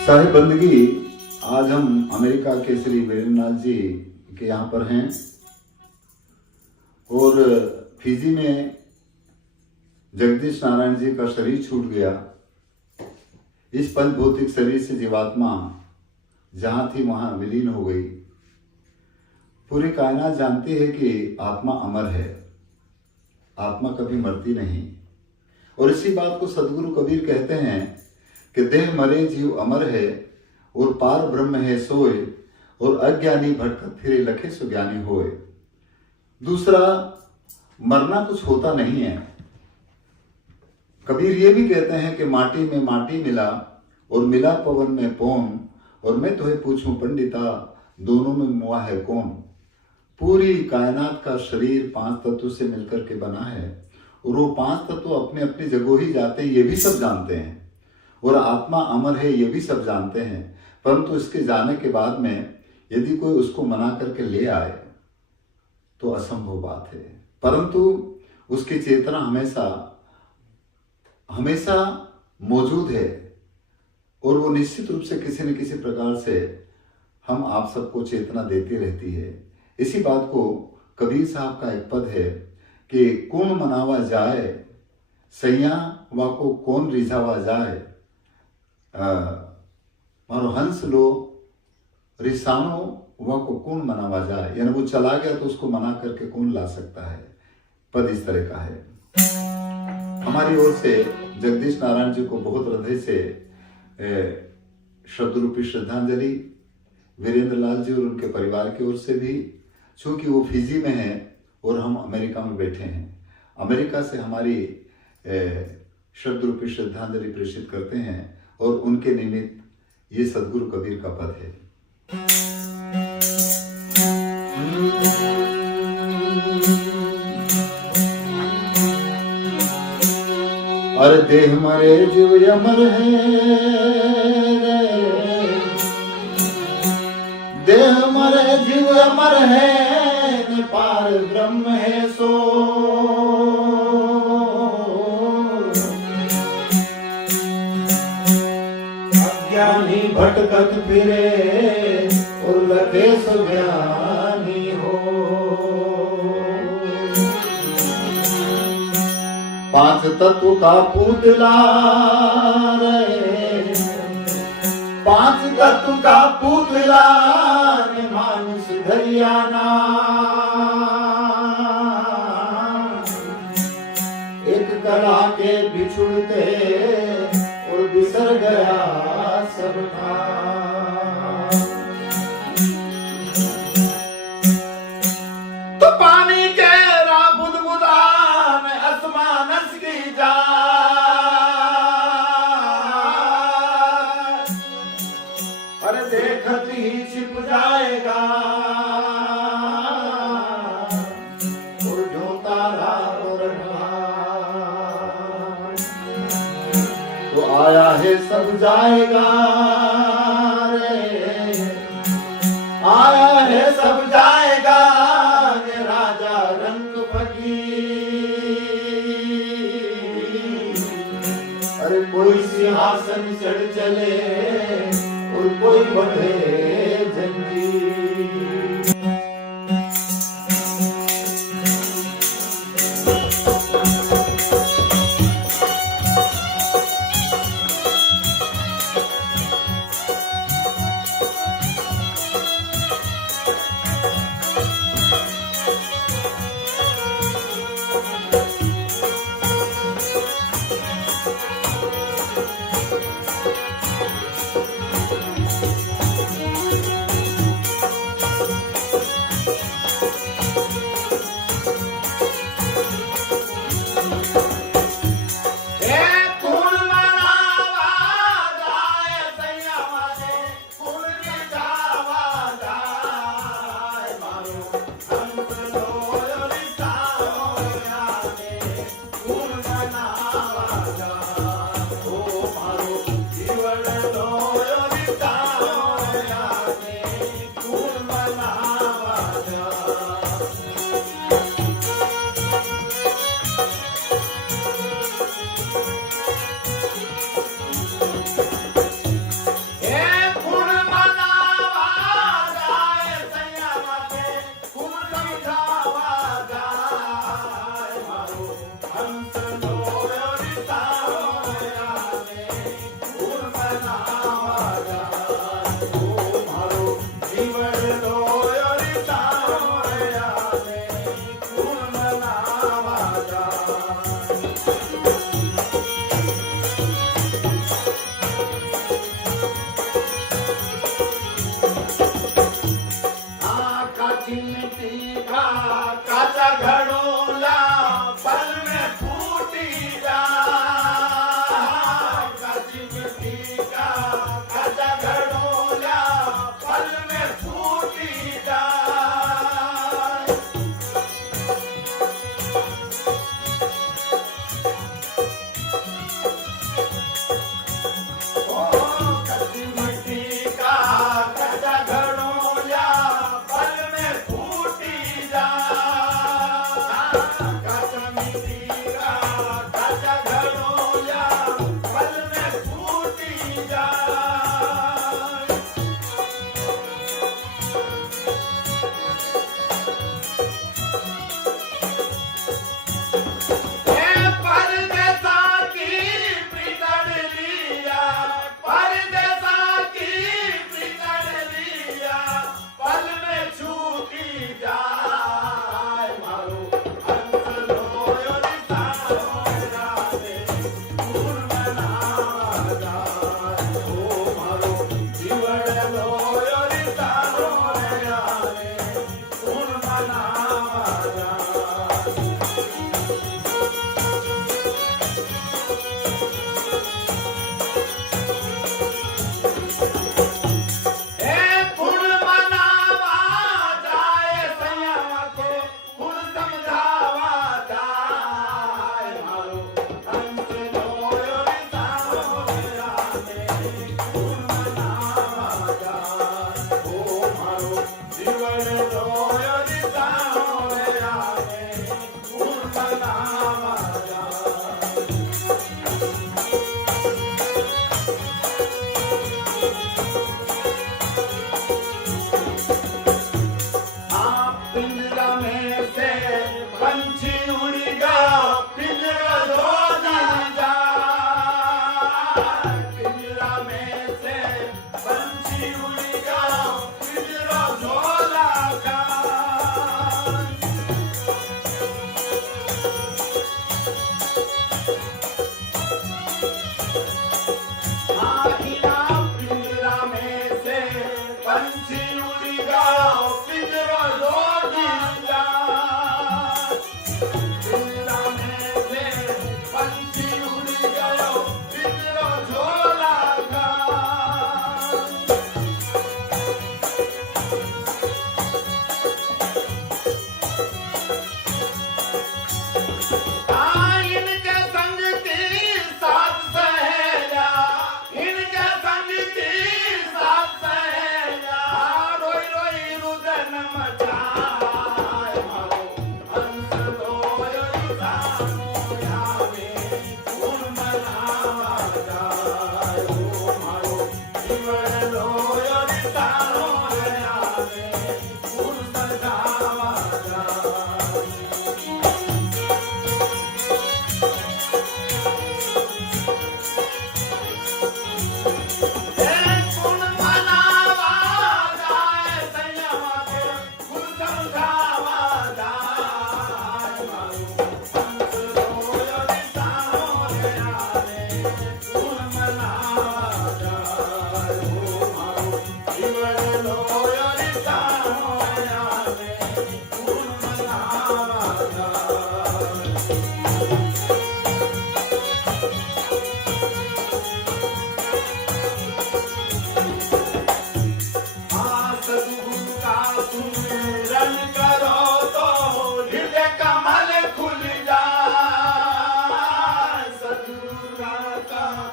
साहिब बंदगी, आज हम अमेरिका के श्री वीरेंद्रनाथ जी के यहाँ पर हैं और फिजी में जगदीश नारायण जी का शरीर छूट गया। इस पंच भौतिक शरीर से जीवात्मा जहां थी वहां विलीन हो गई। पूरी कायनात जानती है कि आत्मा अमर है, आत्मा कभी मरती नहीं। और इसी बात को सदगुरु कबीर कहते हैं कि देह मरे जीव अमर है और पार ब्रह्म है सोए, और अज्ञानी भटकत फिरे लखे सुज्ञानी होए। दूसरा, मरना कुछ होता नहीं है। कबीर ये भी कहते हैं कि माटी में माटी मिला और मिला पवन में पौन, और मैं तुम्हें पूछूं पंडिता दोनों में मुआ है कौन। पूरी कायनात का शरीर 5 तत्व से मिलकर के बना है और वो 5 तत्व अपने अपनी जगह ही जाते हैं, ये भी सब जानते हैं। और आत्मा अमर है, ये भी सब जानते हैं। परंतु इसके जाने के बाद में यदि कोई उसको मना करके ले आए तो असंभव बात है। परंतु उसकी चेतना हमेशा हमेशा मौजूद है और वो निश्चित रूप से किसी न किसी प्रकार से हम आप सबको चेतना देती रहती है। इसी बात को कबीर साहब का एक पद है कि कौन मनावा जाए सैया वा को कौन रिझावा जाए, मारो हंस लो रिसानो वा को कौन मनावा जाए। यानी वो चला गया तो उसको मना करके कौन ला सकता है। पद इस तरह का है। हमारी ओर से जगदीश नारायण जी को बहुत हृदय से शब्द रूपी श्रद्धांजलि, वीरेंद्र लाल जी और उनके परिवार की ओर से भी, चूंकि वो फिजी में हैं और हम अमेरिका में बैठे हैं। अमेरिका से हमारी शब्द रूपी श्रद्धांजलि प्रेषित करते हैं और उनके निमित्त ये सदगुरु कबीर का पद है। अरे देह मरे जीव अमर है, देह मरे जीव अमर है, पार ब्रह्म है सो। अज्ञानी भटकत फिरे और लगे सुज्ञानी हो। 5 तत्व का पुतला रे, 5 तत्व का पुतला ने मानुष धरियाना। एक कला के बिछुड़ते और बिसर गया सबका। तो पानी के बुदबुदा में आसमानस की जा, अरे देखत ही छिप जाएगा और जो तारा और तो आया है सब जाएगा रे, आया है सब जाएगा रे राजा रंग फकीर। अरे कोई सिंहासन चढ़ चले और कोई बंधे जंजीर।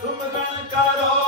तुम गण करो